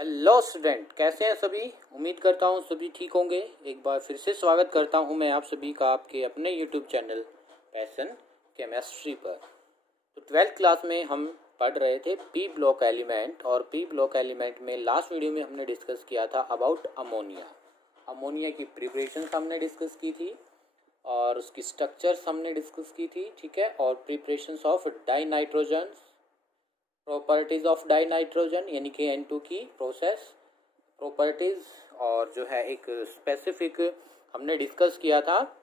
Hello student, कैसे हैं सभी। उम्मीद करता हूँ सभी ठीक होंगे। एक बार फिर से स्वागत करता हूँ मैं आप सभी का आपके अपने यूट्यूब चैनल पैशन केमिस्ट्री पर। तो 12th क्लास में हम पढ़ रहे थे पी ब्लॉक एलिमेंट, और पी ब्लॉक एलिमेंट में लास्ट वीडियो में हमने डिस्कस किया था अबाउट अमोनिया। अमोनिया की प्रिपरेशन हमने डिस्कस की थी और उसकी स्ट्रक्चर्स हमने डिस्कस की थी, ठीक है। और preparation of die nitrogen, properties of die nitrogen यानी कि N2 की प्रोसेस प्रॉपर्टीज़, और जो है एक स्पेसिफिक हमने डिस्कस किया था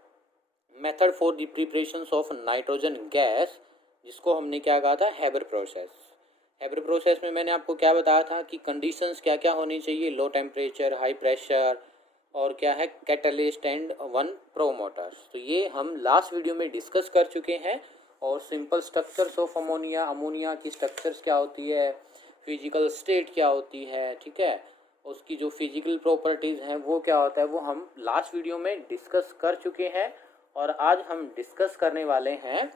method for the preparation of nitrogen gas, जिसको हमने क्या कहा था, हैबर प्रोसेस। हैबर प्रोसेस में मैंने आपको क्या बताया था कि कंडीशंस क्या क्या होनी चाहिए, लो टेम्परेचर, हाई प्रेशर, और क्या है कैटलिस्ट एंड वन प्रोमोटर्स। तो ये हम लास्ट वीडियो में डिस्कस कर चुके हैं। और simple structures of ammonia, ammonia की स्ट्रक्चर्स क्या होती है, फिजिकल स्टेट क्या होती है, ठीक है, उसकी जो फिजिकल प्रॉपर्टीज़ हैं वो क्या होता है, वो हम लास्ट वीडियो में डिस्कस कर चुके हैं। और आज हम डिस्कस करने वाले हैं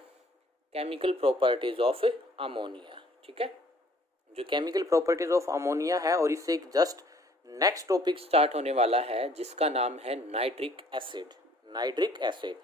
केमिकल प्रॉपर्टीज़ ऑफ अमोनिया, ठीक है। जो केमिकल प्रॉपर्टीज़ ऑफ अमोनिया है, और इससे एक जस्ट नेक्स्ट टॉपिक स्टार्ट होने वाला है जिसका नाम है nitric acid. Nitric acid,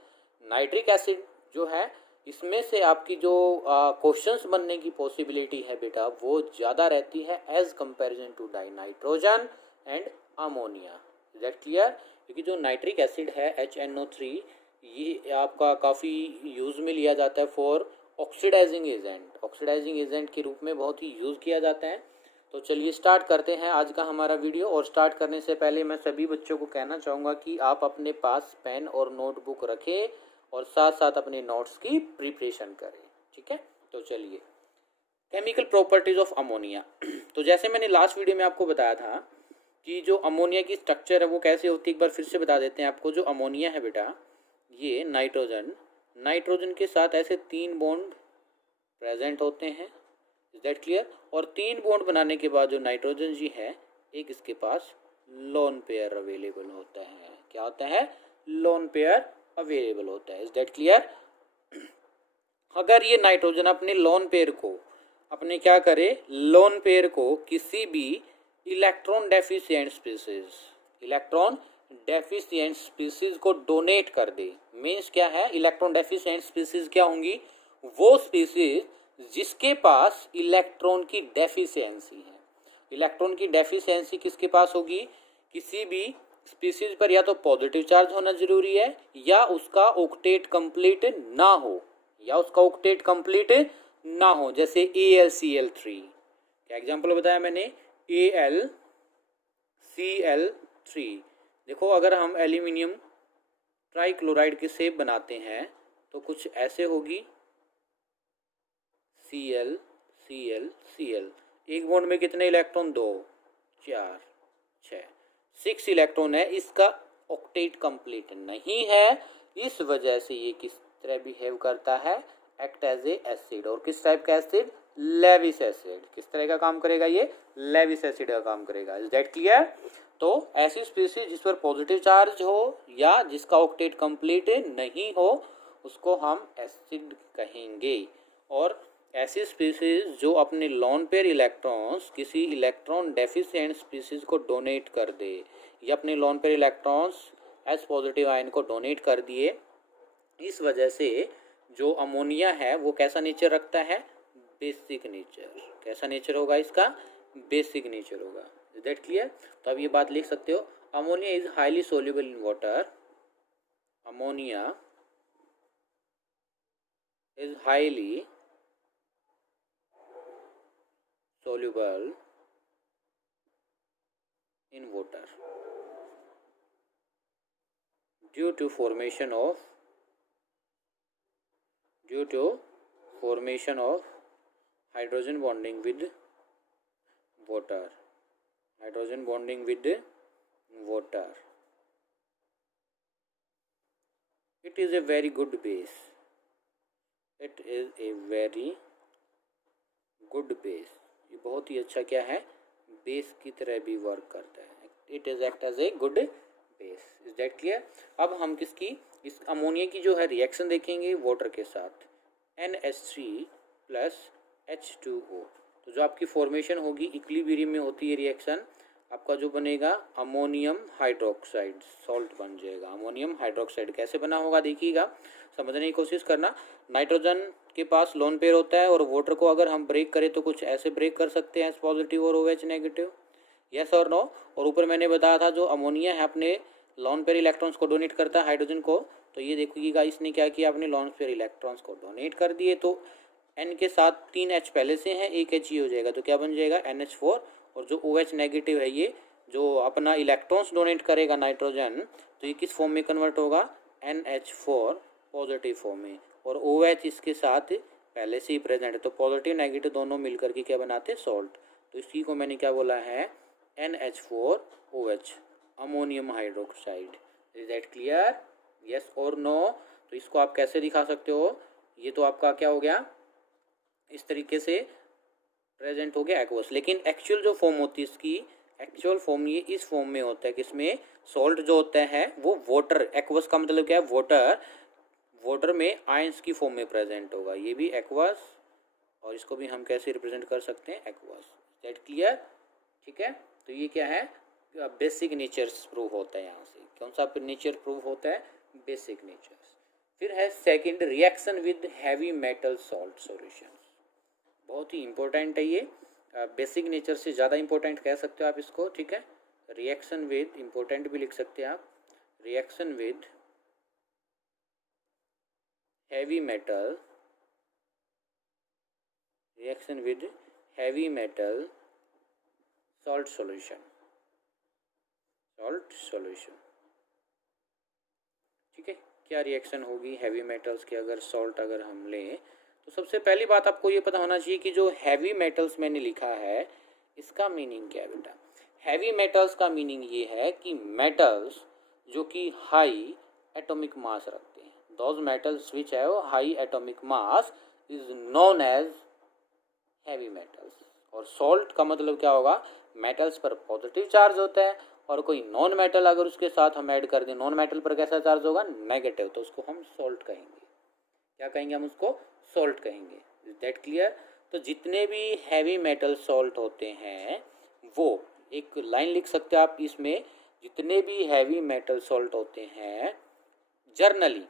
nitric acid जो है, इसमें से आपकी जो क्वेश्चंस बनने की पॉसिबिलिटी है बेटा, वो ज़्यादा रहती है as comparison to dinitrogen and ammonia. Is that clear. क्योंकि जो नाइट्रिक एसिड है HNO3, ये आपका काफ़ी यूज़ में लिया जाता है for oxidising agent. Oxidising agent के रूप में बहुत ही यूज़ किया जाता है। तो चलिए स्टार्ट करते हैं आज का हमारा वीडियो। और स्टार्ट करने से पहले मैं सभी बच्चों को कहना चाहूँगा कि आप अपने पास पेन और नोटबुक रखें और साथ साथ अपने नोट्स की प्रिपरेशन करें, ठीक है। तो चलिए, केमिकल प्रॉपर्टीज ऑफ अमोनिया। तो जैसे मैंने लास्ट वीडियो में आपको बताया था कि जो अमोनिया की स्ट्रक्चर है वो कैसे होती है, एक बार फिर से बता देते हैं आपको। जो अमोनिया है बेटा, ये नाइट्रोजन के साथ ऐसे 3 बॉन्ड प्रेजेंट होते हैं। Is that clear. और 3 बॉन्ड बनाने के बाद जो नाइट्रोजन जी है, एक इसके पास लोन पेयर अवेलेबल होता है। क्या होता है? लोन पेयर अवेलेबल होता है। Is that clear. अगर ये नाइट्रोजन अपने लोन पेयर को, अपने क्या करे, लोन पेयर को किसी भी इलेक्ट्रॉन डेफिशिएंट स्पीसीज को डोनेट कर दे। मीन्स क्या है, इलेक्ट्रॉन डेफिशिएंट स्पीसीज क्या होंगी, वो स्पीसीज जिसके पास इलेक्ट्रॉन की डेफिशिएंसी है। इलेक्ट्रॉन की डेफिशिएंसी किसके पास होगी, किसी भी स्पीसीज पर या तो पॉजिटिव चार्ज होना जरूरी है, या उसका ऑक्टेट कंप्लीट ना हो, जैसे AlCl3। क्या एग्जांपल बताया मैंने, AlCl3। देखो, अगर हम एल्यूमिनियम ट्राइक्लोराइड की शेप बनाते हैं तो कुछ ऐसे होगी, Cl Cl Cl। एक बॉन्ड में कितने इलेक्ट्रॉन, 2 4 6 6 इलेक्ट्रॉन है। इसका ऑक्टेट कंप्लीट नहीं है, इस वजह से ये किस तरह बिहेव करता है, एक्ट एज ए एसिड। और किस टाइप का एसिड, लेविस एसिड। किस तरह का काम करेगा ये, लेविस एसिड का काम करेगा। Is that clear. तो ऐसी स्पीसीज जिस पर पॉजिटिव चार्ज हो या जिसका ऑक्टेट कंप्लीट नहीं हो, उसको हम एसिड कहेंगे। और ऐसी स्पीसीज जो अपने लोन पेयर इलेक्ट्रॉन्स किसी इलेक्ट्रॉन डेफिशिएंट स्पीसीज को डोनेट कर दे, या अपने lone pair electrons S positive ion को डोनेट कर दिए, इस वजह से जो अमोनिया है वो कैसा नेचर रखता है, बेसिक नेचर। कैसा नेचर होगा इसका, बेसिक नेचर होगा। Is that clear. तो अब ये बात लिख सकते हो, ammonia is highly soluble in water. Ammonia is highly soluble in water due to formation of hydrogen bonding with water. It is a very good base. ये बहुत ही अच्छा क्या है, बेस की तरह भी वर्क करता है। It is act as a good base. Is that clear. अब हम किसकी, इस अमोनिया की जो है रिएक्शन देखेंगे वाटर के साथ, NH3 + H2O। तो जो आपकी फॉर्मेशन होगी, इक्विलिब्रियम में होती है रिएक्शन, आपका जो बनेगा अमोनियम हाइड्रोक्साइड सॉल्ट बन जाएगा। अमोनियम हाइड्रोक्साइड कैसे बना होगा देखिएगा, समझने की कोशिश करना। नाइट्रोजन के पास लोन पेयर होता है और वाटर को अगर हम ब्रेक करें तो कुछ ऐसे ब्रेक कर सकते हैं, एस पॉजिटिव और OH नेगेटिव, यस और नो। और ऊपर मैंने बताया था जो अमोनिया है अपने लोन पेयर इलेक्ट्रॉन्स को डोनेट करता है हाइड्रोजन को, तो ये देखिएगा इसने क्या किया, अपने लोन पेयर इलेक्ट्रॉन्स को डोनेट कर दिए, तो N के साथ 3 H पहले से हैं, एक H ही हो जाएगा, तो क्या बन जाएगा NH4। और जो OH नेगेटिव है ये जो अपना इलेक्ट्रॉन्स डोनेट करेगा नाइट्रोजन, तो ये किस फॉर्म में कन्वर्ट होगा, NH4 पॉजिटिव फॉर्म में, और OH इसके साथ पहले से ही प्रेजेंट है, तो पॉजिटिव नेगेटिव दोनों मिलकर के क्या बनाते हैं, सॉल्ट। तो इसी को मैंने क्या बोला है, NH4OH ammonium hydroxide. Is that clear, yes और नो। तो इसको आप कैसे दिखा सकते हो, ये तो आपका क्या हो गया, इस तरीके से प्रेजेंट हो गया एक्वस, लेकिन एक्चुअल जो फॉर्म होती है इसकी, एक्चुअल फॉर्म ये इस फॉर्म में होता है कि इसमें सॉल्ट जो होता है वो वाटर, एक्वस का मतलब क्या है, वाटर, वाटर में आयंस की फॉर्म में प्रेजेंट होगा, ये भी एक्वस, और इसको भी हम कैसे रिप्रेजेंट कर सकते हैं, एक्वस। दैट क्लियर, ठीक है। तो ये क्या है, बेसिक नेचर्स प्रूव होता है, यहाँ से कौन सा नेचर प्रूव होता है, बेसिक नेचर्स। फिर है second, reaction with heavy metal salt solutions, बहुत ही इंपॉर्टेंट है ये, बेसिक नेचर से ज़्यादा इंपॉर्टेंट कह सकते हो आप इसको, ठीक है। रिएक्शन विद, इंपॉर्टेंट भी लिख सकते हैं आप, reaction with heavy metal, reaction with heavy metal salt solution, salt solution, ठीक है। क्या रिएक्शन होगी हैवी मेटल्स के अगर सॉल्ट अगर हम लें, तो सबसे पहली बात आपको ये पता होना चाहिए कि जो हैवी मेटल्स मैंने लिखा है इसका मीनिंग क्या है बेटा। हैवी मेटल्स का मीनिंग ये है कि मेटल्स जो कि हाई एटॉमिक मास रखते हैं, those metals which have high atomic mass is known as heavy metals. और सॉल्ट का मतलब क्या होगा, मेटल्स पर पॉजिटिव चार्ज होता है और कोई नॉन मेटल अगर उसके साथ हम ऐड कर दें, नॉन मेटल पर कैसा चार्ज होगा, नेगेटिव, तो उसको हम सॉल्ट कहेंगे। क्या कहेंगे हम उसको, सॉल्ट कहेंगे। Is that clear. तो जितने भी हैवी मेटल सॉल्ट होते हैं वो, एक लाइन लिख सकते हैं आप इसमें, जितने भी हैवी मेटल सॉल्ट होते हैं जर्नली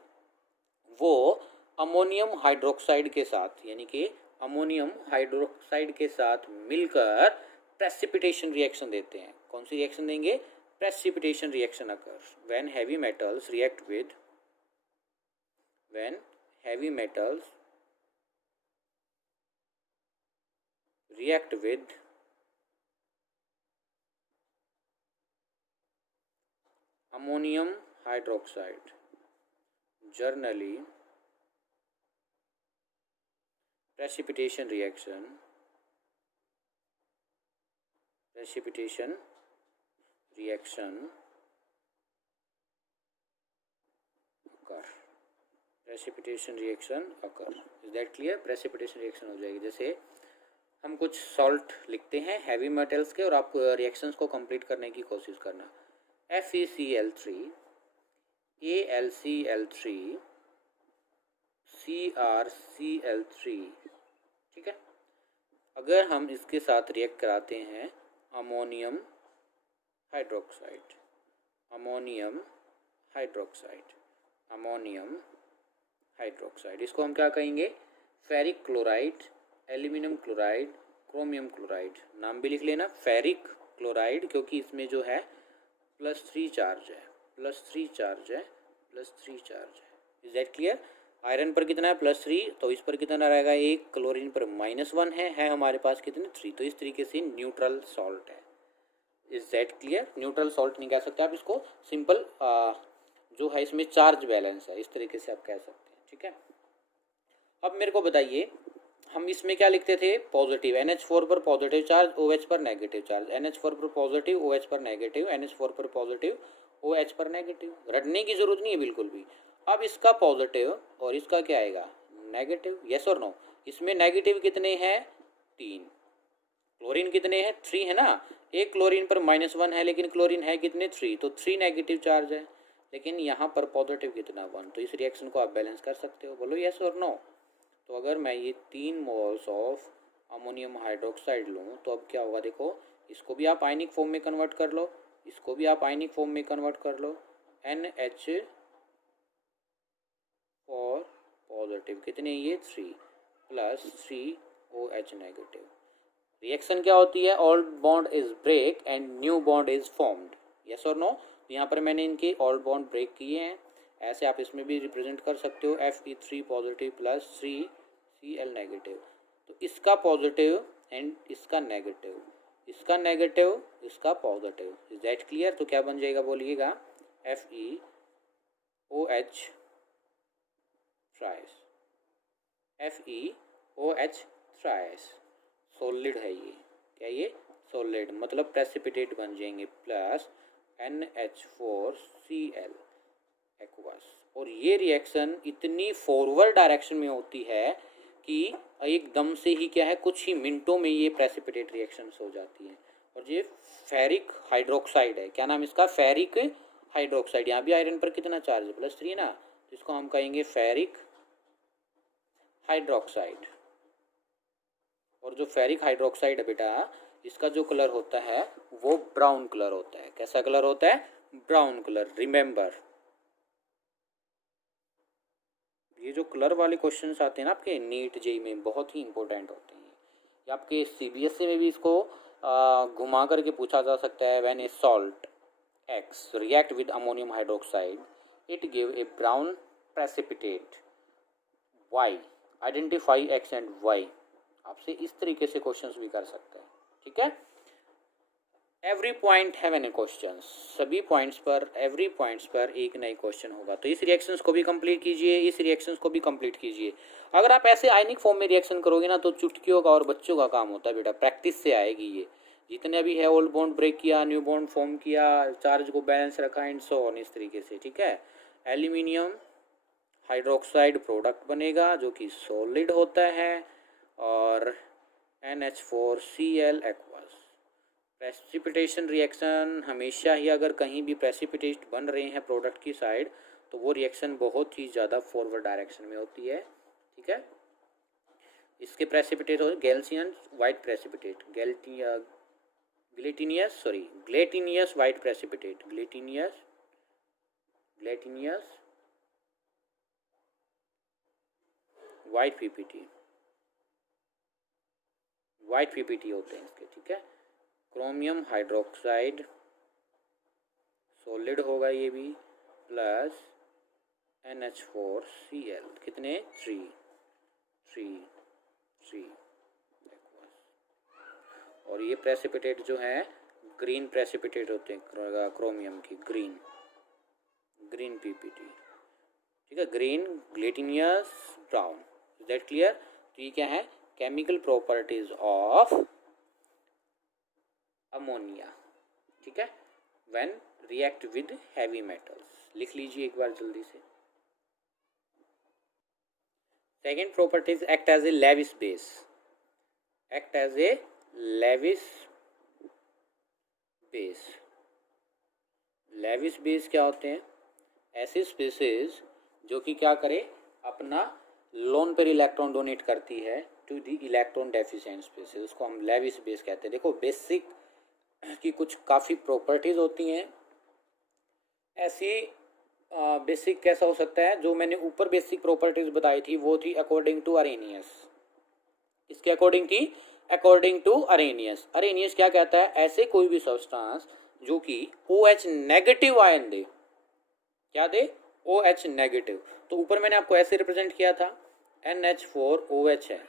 वो अमोनियम हाइड्रोक्साइड के साथ, यानी कि अमोनियम हाइड्रोक्साइड के साथ मिलकर प्रेसिपिटेशन रिएक्शन देते हैं। कौन सी रिएक्शन देंगे, precipitation reaction occurs when heavy metals react with, when heavy metals react with ammonium hydroxide, generally precipitation reaction occur, precipitation reaction occur. Is that clear, precipitation reaction हो जाएगी। जैसे हम कुछ सॉल्ट लिखते हैं हैवी मेटल्स के और आप रिएक्शंस को कंप्लीट करने की कोशिश करना, FeCl3 AlCl3 CrCl3, ठीक है। अगर हम इसके साथ रिएक्ट कराते हैं ammonium hydroxide, ammonium hydroxide, ammonium hydroxide, इसको हम क्या कहेंगे, ferric chloride, aluminium chloride, chromium chloride. नाम भी लिख लेना, फेरिक क्लोराइड, क्योंकि इसमें जो है +3 चार्ज है, +3 चार्ज है, +3 चार्ज है। Is that clear. आयरन पर कितना है, +3, तो इस पर कितना रहेगा 1, क्लोरीन पर -1 है हमारे पास कितने, 3, तो इस तरीके से न्यूट्रल सॉल्ट है। Is that clear. Neutral salt नहीं कह सकते आप इसको, सिंपल जो है इसमें चार्ज बैलेंस है, इस तरीके से आप कह सकते हैं, ठीक है। अब मेरे को बताइए, हम इसमें क्या लिखते थे, पॉजिटिव, NH4 पर पॉजिटिव चार्ज, OH पर नेगेटिव चार्ज, NH4 पर पॉजिटिव, OH पर नेगेटिव, NH4 पर पॉजिटिव, OH पर नेगेटिव। रटने की जरूरत नहीं है बिल्कुल भी। अब इसका पॉजिटिव और इसका क्या आएगा, नेगेटिव, यस और नो। इसमें नेगेटिव कितने हैं, 3, क्लोरीन कितने हैं, 3 है ना, एक क्लोरीन पर -1 है लेकिन क्लोरीन है कितने, 3, तो 3 नेगेटिव चार्ज है, लेकिन यहाँ पर पॉजिटिव कितना, 1, तो इस रिएक्शन को आप बैलेंस कर सकते हो, बोलो यस और नो। तो अगर मैं ये 3 मोल्स ऑफ अमोनियम हाइड्रोक्साइड लूँ तो अब क्या होगा, देखो इसको भी आप आयनिक फॉर्म में कन्वर्ट कर लो, इसको भी आप आयनिक फॉर्म में कन्वर्ट कर लो। NH और पॉजिटिव कितने, ये 3 प्लस 3OH नेगेटिव। रिएक्शन क्या होती है, old bond is break and new bond is formed, yes और नो। तो यहाँ पर मैंने इनके ओल्ड बॉन्ड ब्रेक किए हैं, ऐसे आप इसमें भी रिप्रेजेंट कर सकते हो, Fe3 positive plus 3Cl negative. तो इसका पॉजिटिव एंड इसका नेगेटिव, इसका नेगेटिव इसका पॉजिटिव, इज दैट क्लियर। तो क्या बन जाएगा बोलिएगा, FeOH thrice, FeOH thrice solid है ये, क्या ये सॉलिड, मतलब प्रेसिपिटेट बन जाएंगे, प्लस NH4Cl एक्वस। और ये रिएक्शन इतनी फॉरवर्ड डायरेक्शन में होती है कि एकदम से ही क्या है, कुछ ही मिनटों में ये प्रेसिपिटेट रिएक्शंस हो जाती हैं। और ये फेरिक हाइड्रोक्साइड है, क्या नाम इसका, फेरिक हाइड्रोक्साइड। यहाँ भी आयरन पर कितना चार्ज है, +3 ना, तो इसको हम कहेंगे फेरिक हाइड्रोक्साइड। और जो फेरिक हाइड्रोक्साइड है बेटा, इसका जो कलर होता है वो ब्राउन कलर होता है। कैसा कलर होता है, ब्राउन कलर। रिमेंबर, ये जो कलर वाले क्वेश्चंस आते हैं ना आपके नीट जेई में, बहुत ही इंपॉर्टेंट होते हैं। ये आपके CBSE में भी इसको घुमा करके पूछा जा सकता है। When A salt X react with ammonium hydroxide it give a brown precipitate Y, identify X and Y। आपसे इस तरीके से क्वेश्चंस भी कर सकते हैं, ठीक है। Every point have an question, सभी पॉइंट्स पर, एवरी पॉइंट्स पर एक नई क्वेश्चन होगा। तो इस रिएक्शंस को भी कंप्लीट कीजिए, इस रिएक्शंस को भी कंप्लीट कीजिए। अगर आप ऐसे आयनिक फॉर्म में रिएक्शन करोगे ना तो चुटकियों का और बच्चों का काम होता है बेटा, प्रैक्टिस से आएगी ये। जितने भी है ओल्ड बॉन्ड ब्रेक किया, न्यू बॉन्ड फॉर्म किया, चार्ज को बैलेंस रखा एंड सो ऑन, इस तरीके से, ठीक है। एल्यूमिनियम हाइड्रोक्साइड प्रोडक्ट बनेगा जो कि सॉलिड होता है, और NH4Cl एक्वस। प्रेसिपिटेशन रिएक्शन हमेशा ही, अगर कहीं भी प्रेसिपिटेट बन रहे हैं प्रोडक्ट की साइड, तो वो रिएक्शन बहुत ही ज़्यादा फॉरवर्ड डायरेक्शन में होती है, ठीक है। इसके प्रेसिपिटेट हो गैल्सियन white precipitate, gelatinous white precipitate, gelatinous white PPT होते हैं इसके, ठीक है। क्रोमियम हाइड्रोक्साइड सॉलिड होगा ये भी, प्लस NH4Cl कितने, 3 और ये प्रेसिपिटेट जो है ग्रीन प्रेसिपिटेट होते हैं, क्रोमियम की ग्रीन पीपीटी, ठीक है। Green, gelatinous, brown, that clear. तो ये क्या है, केमिकल प्रॉपर्टीज ऑफ अमोनिया, ठीक है, when react with heavy metals. लिख लीजिए एक बार जल्दी से। Second properties, act as a Lewis base, act as a Lewis base क्या होते हैं, ऐसे स्पेसेस जो कि क्या करे, अपना लोन पेयर इलेक्ट्रॉन डोनेट करती है to the electron deficient spaces, उसको हम लेविस बेस कहते हैं। देखो बेसिक की कुछ काफ़ी प्रॉपर्टीज होती हैं ऐसी। बेसिक कैसा हो सकता है, जो मैंने ऊपर बेसिक प्रॉपर्टीज बताई थी वो थी अकॉर्डिंग टू अरेनियस, इसके अकॉर्डिंग थी अकॉर्डिंग टू अरेनियस। अरेनियस क्या कहता है, ऐसे कोई भी सब्सटेंस जो कि OH नेगेटिव आयन दे, क्या दे, OH नेगेटिव। तो ऊपर मैंने आपको ऐसे रिप्रेजेंट किया था, NH4OH है।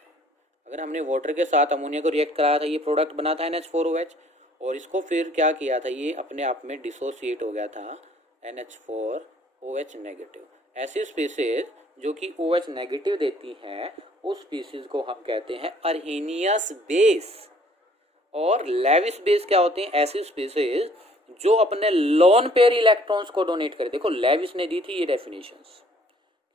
अगर हमने वाटर के साथ अमोनिया को रिएक्ट कराया था, ये प्रोडक्ट बना था NH4OH, और इसको फिर क्या किया था, ये अपने आप में डिसोसिएट हो गया था NH4OH नेगेटिव। ऐसी स्पीसीज जो कि OH नेगेटिव देती हैं, उस स्पीसीज को हम कहते हैं अरहेनियस बेस। और लेविस बेस क्या होते हैं, ऐसी स्पीसीज जो अपने लोन पेयर इलेक्ट्रॉन्स को डोनेट करे। देखो लेविस ने दी थी ये डेफिनेशंस,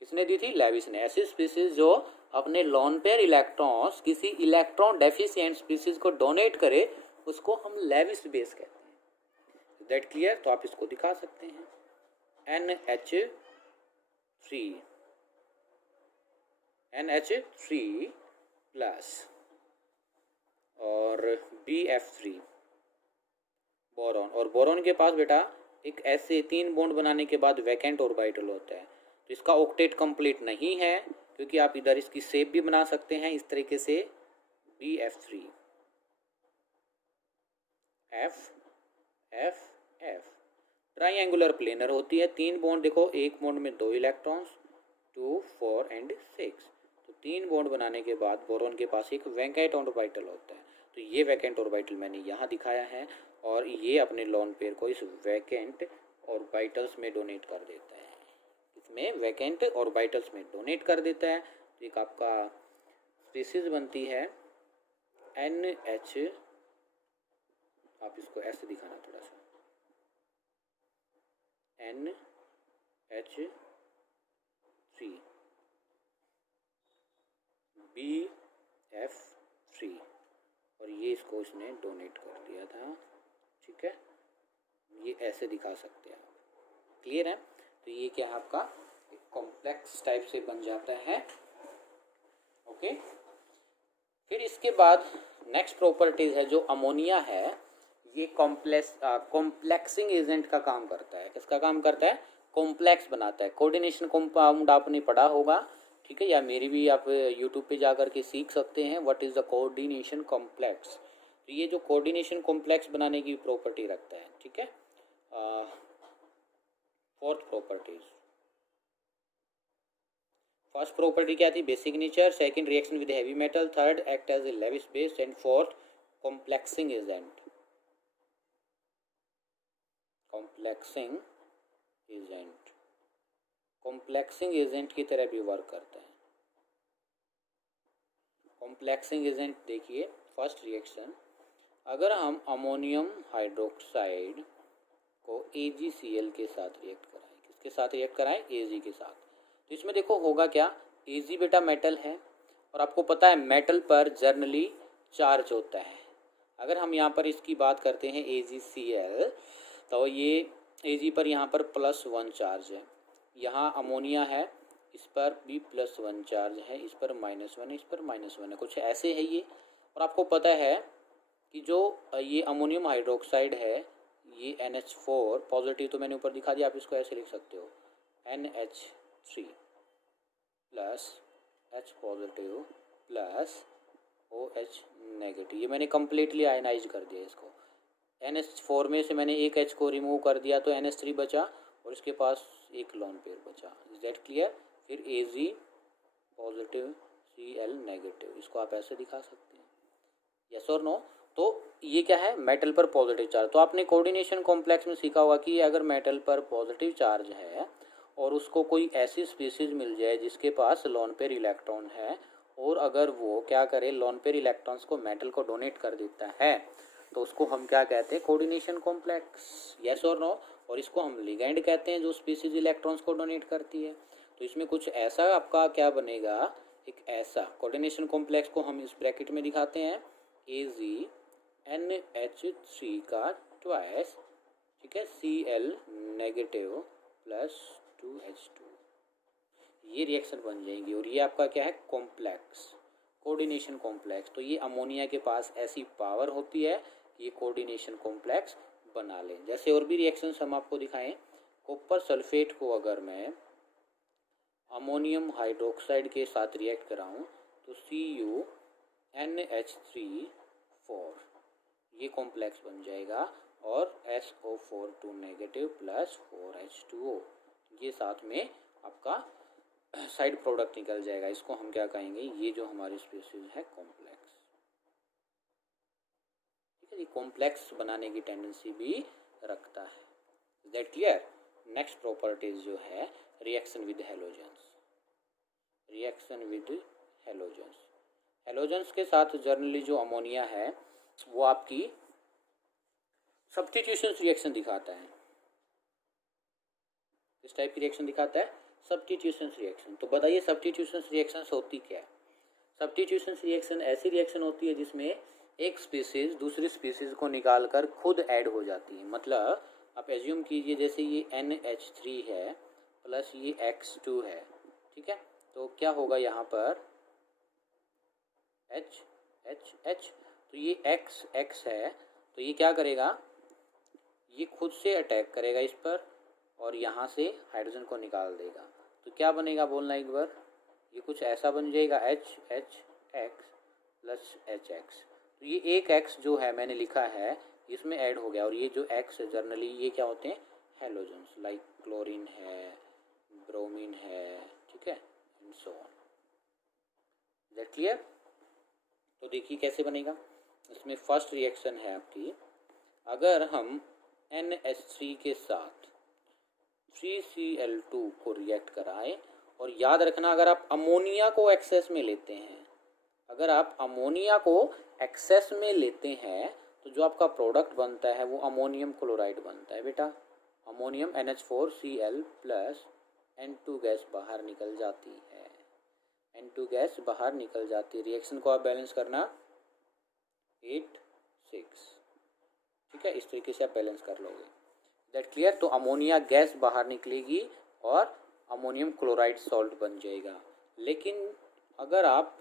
किसने दी थी, लेविस ने। ऐसी स्पीसीज जो अपने लोन पेयर इलेक्ट्रॉन्स किसी इलेक्ट्रॉन डेफिशिएंट स्पीसीज को डोनेट करे, उसको हम लेविस बेस कहते हैं। That clear. तो आप इसको दिखा सकते हैं, NH3 प्लस और BF3 बोरॉन, और बोरॉन के पास बेटा एक ऐसे 3 बॉन्ड बनाने के बाद वैकेंट ऑर्बिटल होता है। तो इसका ऑक्टेट कंप्लीट नहीं है, क्योंकि आप इधर इसकी शेप भी बना सकते हैं इस तरीके से BF3 F F F। Triangular planar होती है, 3 बॉन्ड देखो, एक बॉन्ड में 2 इलेक्ट्रॉन्स, 2 4 एंड 6। तो 3 बॉन्ड बनाने के बाद बोरॉन के पास एक वैकेंट ऑर्बिटल होता है। तो ये वैकेंट ऑर्बिटल मैंने यहाँ दिखाया है, और ये अपने लोन पेयर को इस वैकेंट ऑर्बिटल्स में डोनेट कर देता है, इसमें वैकेंट ऑर्बिटल्स में डोनेट कर देता है। तो एक आपका स्पीसीज बनती है NH, आप इसको ऐसे दिखाना थोड़ा सा, NH3 BF3, और ये इसको इसने डोनेट कर दिया था। ठीक है, ये ऐसे दिखा सकते हैं आप, क्लियर है। तो ये क्या है आपका एक कॉम्प्लेक्स टाइप से बन जाता है। ओके, फिर इसके बाद नेक्स्ट प्रॉपर्टीज है जो अमोनिया है, ये कॉम्प्लेक्सिंग एजेंट का काम करता है। किसका काम करता है? कॉम्प्लेक्स बनाता है। कोऑर्डिनेशन कंपाउंड आपने पढ़ा होगा, ठीक है, या मेरी भी आप यूट्यूब पे जाकर के सीख सकते हैं what is the coordination complex. तो ये जो कोऑर्डिनेशन कॉम्प्लेक्स बनाने की प्रॉपर्टी रखता है, ठीक है। फोर्थ प्रॉपर्टीज, फर्स्ट प्रॉपर्टी क्या थी? Basic nature, second reaction with heavy metal, third act as a Lewis base, and fourth complexing agent. Complexing agent, complexing agent की तरह भी वर्क करता है। कॉम्प्लेक्सिंग एजेंट देखिए, फर्स्ट रिएक्शन, अगर हम अमोनियम हाइड्रोक्साइड को AgCl के साथ रिएक्ट कराएं, किसके साथ रिएक्ट कराएं? Ag के साथ। तो इसमें देखो होगा क्या, Ag बेटा मेटल है, और आपको पता है मेटल पर जर्नली चार्ज होता है। अगर हम यहाँ पर इसकी बात करते हैं AgCl, तो ये Ag पर यहाँ पर +1 चार्ज है, यहाँ अमोनिया है, इस पर भी +1 चार्ज है, इस पर -1 है, इस पर -1 है, कुछ ऐसे है ये। और आपको पता है कि जो ये अमोनियम हाइड्रोक्साइड है, ये NH4 पॉजिटिव, तो मैंने ऊपर दिखा दिया, आप इसको ऐसे लिख सकते हो NH3 plus H positive plus OH negative. ये मैंने कम्प्लीटली आयनाइज कर दिया इसको। NH4 में से मैंने एक H को रिमूव कर दिया तो NH3 बचा, और इसके पास एक लोन पेयर बचा। Is that clear? फिर Ag पॉजिटिव Cl नेगेटिव, इसको आप ऐसे दिखा सकते हैं, यस और नो। तो ये क्या है? मेटल पर पॉजिटिव चार्ज। तो आपने कोऑर्डिनेशन कॉम्प्लेक्स में सीखा हुआ कि अगर मेटल पर पॉजिटिव चार्ज है और उसको कोई ऐसी स्पीसीज मिल जाए जिसके पास लोन पेयर इलेक्ट्रॉन है, और अगर वो क्या करे, लोन पेयर इलेक्ट्रॉन्स को मेटल को डोनेट कर देता है, तो उसको हम क्या कहते हैं? कोऑर्डिनेशन कॉम्प्लेक्स, यस और नो। और इसको हम लिगैंड कहते हैं जो स्पीसीज इलेक्ट्रॉन्स को डोनेट करती है। तो इसमें कुछ ऐसा आपका क्या बनेगा, एक ऐसा कोऑर्डिनेशन कॉम्प्लेक्स को हम इस ब्रैकेट में दिखाते हैं AgNH3 का ट्वाइस, ठीक है, Cl नेगेटिव प्लस 2H2, ये रिएक्शन बन जाएंगी। और ये आपका क्या है? Complex, coordination complex. तो ये अमोनिया के पास ऐसी पावर होती है कि ये कोऑर्डिनेशन कॉम्प्लेक्स बना लें। जैसे और भी रिएक्शंस हम आपको दिखाएं, कॉपर सल्फेट को अगर मैं अमोनियम हाइड्रोक्साइड के साथ रिएक्ट कराऊं तो CuNH3 4, ये कॉम्प्लेक्स बन जाएगा, और SO4 2 नेगेटिव प्लस 4H2O, ये साथ में आपका साइड प्रोडक्ट निकल जाएगा। इसको हम क्या कहेंगे? ये जो हमारी स्पीसीज है कॉम्प्लेक्स, ठीक है, ये कॉम्प्लेक्स बनाने की टेंडेंसी भी रखता है। Is that clear? Next properties जो है reaction with halogens. Reaction with halogens, halogens के साथ जर्नली जो अमोनिया है वो आपकी सब्स्टिट्यूशन रिएक्शन दिखाता है। इस टाइप की रिएक्शन दिखाता है सब्स्टिट्यूशन रिएक्शन। तो बताइए सब्स्टिट्यूशन रिएक्शन होती क्या है? सब्स्टिट्यूशन रिएक्शन ऐसी रिएक्शन होती है जिसमें एक स्पीसीज दूसरी स्पीसीज को निकाल कर खुद ऐड हो जाती है। मतलब आप एज्यूम कीजिए जैसे ये NH3 है प्लस ये X2 है, ठीक है, तो क्या होगा यहाँ पर H, तो ये X है, तो ये क्या करेगा? ये खुद से अटैक करेगा इस पर और यहाँ से हाइड्रोजन को निकाल देगा। तो क्या बनेगा बोलना एक बार, ये कुछ ऐसा बन जाएगा HH प्लस HX। तो ये एक X जो है मैंने लिखा है इसमें ऐड हो गया, और ये जो X है जनरली ये क्या होते हैं, हेलोजन्स, लाइक क्लोरीन है, ब्रोमीन है, ठीक है, and so on. That clear. तो देखिए कैसे बनेगा। इसमें फर्स्ट रिएक्शन है आपकी, अगर हम NH3 के साथ 3Cl2 को रिएक्ट कराएं, और याद रखना अगर आप अमोनिया को एक्सेस में लेते हैं, अगर आप अमोनिया को एक्सेस में लेते हैं तो जो आपका प्रोडक्ट बनता है वो अमोनियम क्लोराइड बनता है बेटा। Ammonium NH4Cl plus N2 gas बाहर निकल जाती है, N2 गैस बाहर निकल जाती है। रिएक्शन को आप बैलेंस करना 8-6, ठीक है, इस तरीके से आप बैलेंस कर लोगे। That clear. तो अमोनिया गैस बाहर निकलेगी और अमोनियम क्लोराइड सॉल्ट बन जाएगा। लेकिन अगर आप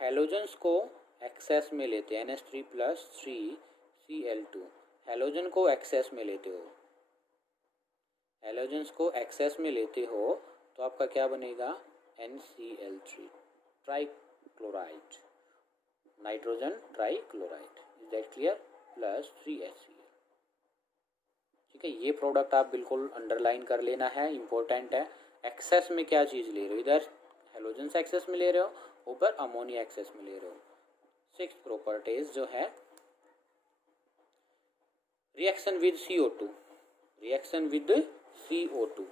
हैलोजन्स को एक्सेस में लेते हैं, NH3 प्लस 3Cl2, हैलोजन को एक्सेस में लेते हो, हैलोजन्स को एक्सेस में लेते हो तो आपका क्या बनेगा, NCl3 trichloride, nitrogen trichloride. Is that clear, plus 3HCl। ठीक है, ये प्रोडक्ट आप बिल्कुल अंडरलाइन कर लेना है, इंपॉर्टेंट है। एक्सेस में क्या चीज़ ले रहे हो, इधर हेलोजन्स एक्सेस में ले रहे हो, ऊपर अमोनिया एक्सेस में ले रहे हो। 6 प्रॉपर्टीज जो है, reaction with CO2, reaction with CO2,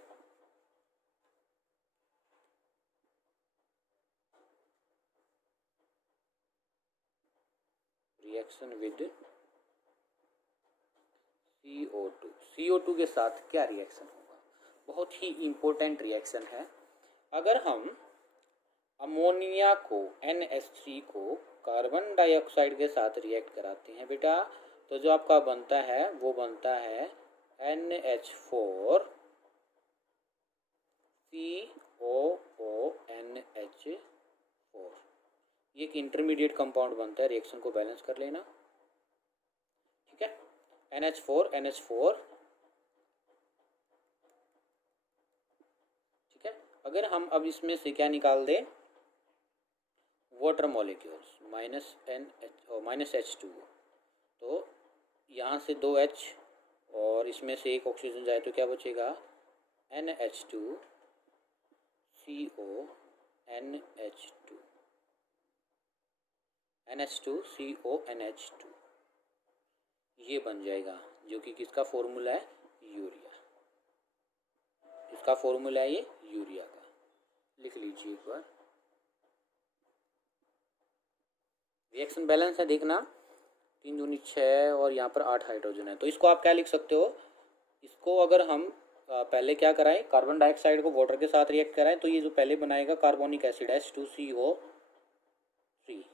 reaction with CO2, CO2 के साथ क्या रिएक्शन होगा, बहुत ही इंपॉर्टेंट रिएक्शन है। अगर हम अमोनिया को NH3 को कार्बन डाइऑक्साइड के साथ रिएक्ट कराते हैं बेटा, तो जो आपका बनता है वो बनता है NH4 COONH4। ये एक इंटरमीडिएट कंपाउंड बनता है, रिएक्शन को बैलेंस कर लेना, ठीक है। NH4 NH4, ठीक है। अगर हम अब इसमें से क्या निकाल दें, वाटर मॉलिक्यूल्स -H2, तो यहाँ से 2H और इसमें से एक ऑक्सीजन जाए तो क्या बचेगा, NH2CONH2, ये बन जाएगा, जो कि किसका फॉर्मूला है, यूरिया। इसका फॉर्मूला है ये यूरिया का, लिख लीजिए एक बार। रिएक्शन बैलेंस है, देखना 3 दूनी 6 और यहाँ पर 8 हाइड्रोजन है। तो इसको आप क्या लिख सकते हो, इसको अगर हम पहले क्या कराएं, कार्बन डाइऑक्साइड को वाटर के साथ रिएक्ट कराएं, तो ये जो पहले बनाएगा कार्बोनिक एसिड H2CO3,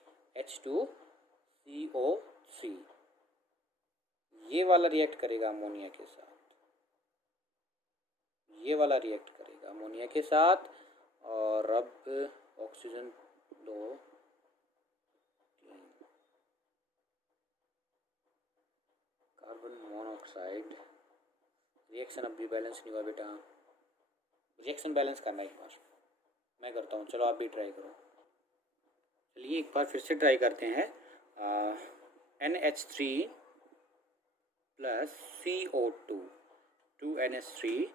ये वाला रिएक्ट करेगा अमोनिया के साथ, ये वाला रिएक्ट करेगा अमोनिया के साथ। और अब ऑक्सीजन लो, कार्बन मोनोऑक्साइड, रिएक्शन अब भी बैलेंस नहीं हुआ बेटा, रिएक्शन बैलेंस करना एक बार, मैं करता हूँ, चलो आप भी ट्राई करो। चलिए एक बार फिर से ट्राई करते हैं। NH3 प्लस CO2 2NH3,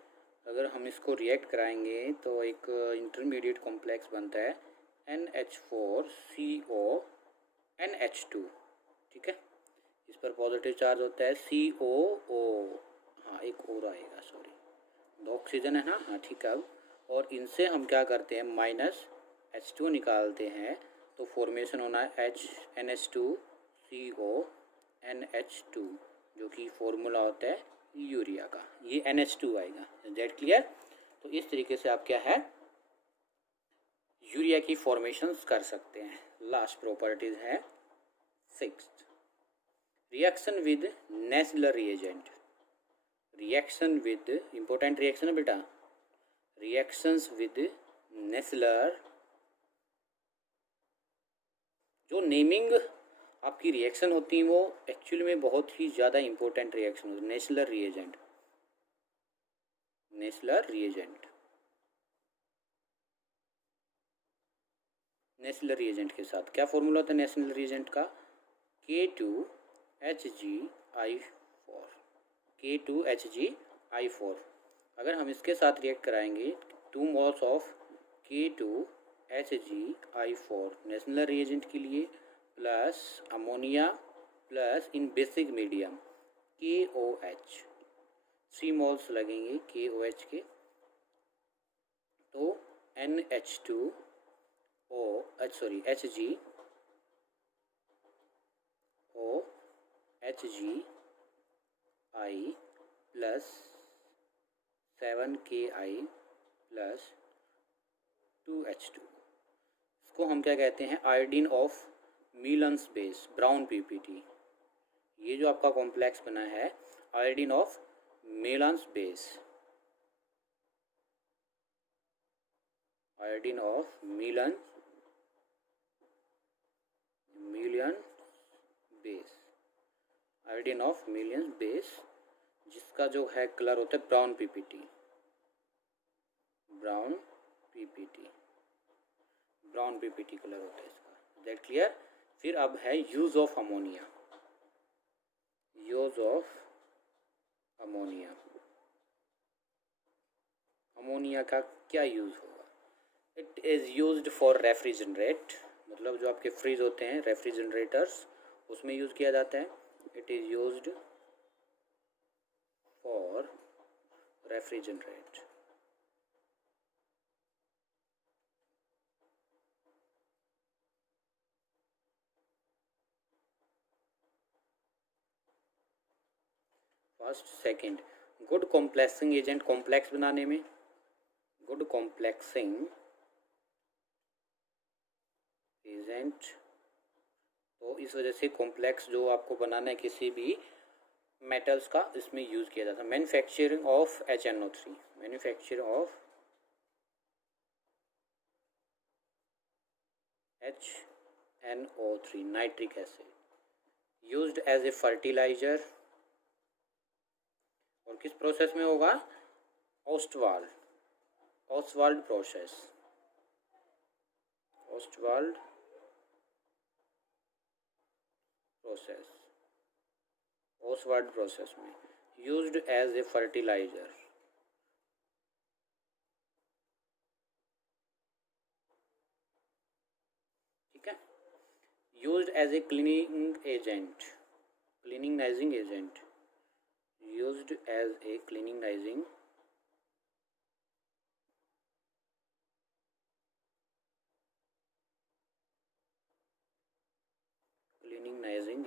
अगर हम इसको रिएक्ट कराएंगे तो एक इंटरमीडिएट कॉम्प्लेक्स बनता है NH4CONH2, ठीक है। इस पर पॉजिटिव चार्ज होता है COO, हाँ एक और आएगा, सॉरी 2 ऑक्सीजन है ना, हाँ ठीक है। और इनसे हम क्या करते हैं, -H2 निकालते हैं, तो फॉर्मेशन होना है NH2CONH2, जो कि फॉर्मूला होता है यूरिया का, ये NH2 आएगा। That clear. तो इस तरीके से आप क्या है, यूरिया की फॉर्मेशंस कर सकते हैं। लास्ट प्रॉपर्टीज है 6th, reaction with Nessler reagent, reaction with, important reaction है बेटा, रिएक्शंस विद नेस्लर, जो नेमिंग आपकी रिएक्शन होती है वो एक्चुअली में बहुत ही ज़्यादा इम्पोर्टेंट रिएक्शन होती है। Nessler reagent, Nessler reagent, Nessler reagent के साथ क्या फॉर्मूला होता है नेस्लर रिएजेंट का? K2HgI4, K2HgI4। अगर हम इसके साथ रिएक्ट कराएंगे 2 moles of K2HgI4 Nessler reagent के लिए प्लस अमोनिया प्लस इन बेसिक मीडियम KOH, 3 मोल्स लगेंगे KOH के, तो NH2O HgI plus 7Ki plus 2H2। इसको हम क्या कहते हैं? Iodine of Millon's base, brown PPT. ये जो आपका कॉम्प्लेक्स बना है iodine of Millon's base, iodine of Millon base, iodine of million base, जिसका जो है कलर होता है brown PPT, brown PPT colour होता है इसका। That clear? फिर अब है use of ammonia, use of ammonia. Ammonia का क्या यूज होगा? It is used for refrigerate, मतलब जो आपके फ्रिज होते हैं रेफ्रिजरेटर्स उसमें यूज़ किया जाता है। It is used for refrigerate. First second, good complexing agent, complex बनाने में गुड कॉम्प्लेक्सिंग एजेंट। तो इस वजह से कॉम्प्लेक्स जो आपको बनाना है किसी भी मेटल्स का, इसमें यूज़ किया जाता है। Manufacturing of HNO3, manufacturing of HNO3 nitric acid, used as a fertiliser. और किस प्रोसेस में होगा? ओस्वाल्ड प्रोसेस, ओस्वाल्ड प्रोसेस में यूज्ड एज ए फर्टिलाइजर। ठीक है। Used as a cleaning agent, cleansing agent, used as a cleansing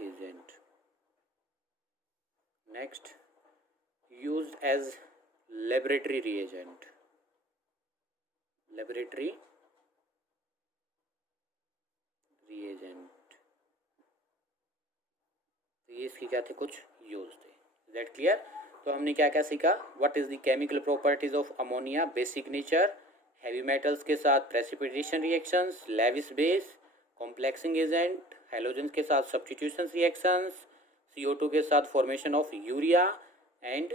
agent. Next, used as laboratory reagent, laboratory reagent. तो ये इसकी क्या थे? कुछ यूज थे। That clear? तो हमने क्या क्या सीखा? What is the chemical properties of ammonia, basic nature, heavy metals के साथ precipitation reactions, Lewis base, complexing agent, halogens के साथ सब्स्टिट्यूशन रिएक्शंस, CO2 के साथ formation of urea, and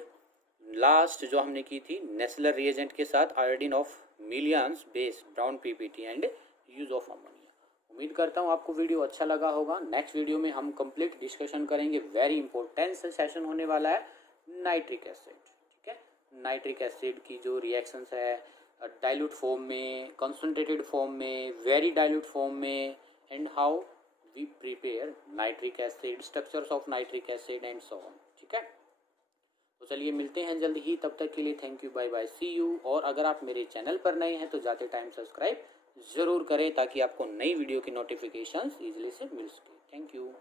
last जो हमने की थी नेस्लर रिएजेंट के साथ iodine of Millon's base, brown PPT, and use of ammonia. उम्मीद करता हूँ आपको वीडियो अच्छा लगा होगा। नेक्स्ट वीडियो में हम कंप्लीट डिस्कशन करेंगे। वेरी इंपॉर्टेंट सेशन होने वाला है नाइट्रिक एसिड। ठीक है, नाइट्रिक एसिड की जो रिएक्शंस है डाइल्यूट फॉर्म में, कंसंट्रेटेड फॉर्म में, वेरी डाइल्यूट फॉर्म में, and how we prepare nitric acid, structures of nitric acid and so on. ठीक है, तो चलिए मिलते हैं जल्द ही। तब तक के लिए thank you, bye bye, see you. और अगर आप मेरे चैनल पर नए हैं तो जाते टाइम सब्सक्राइब ज़रूर करें ताकि आपको नई वीडियो की नोटिफिकेशंस ईजिली से मिल सके। Thank you.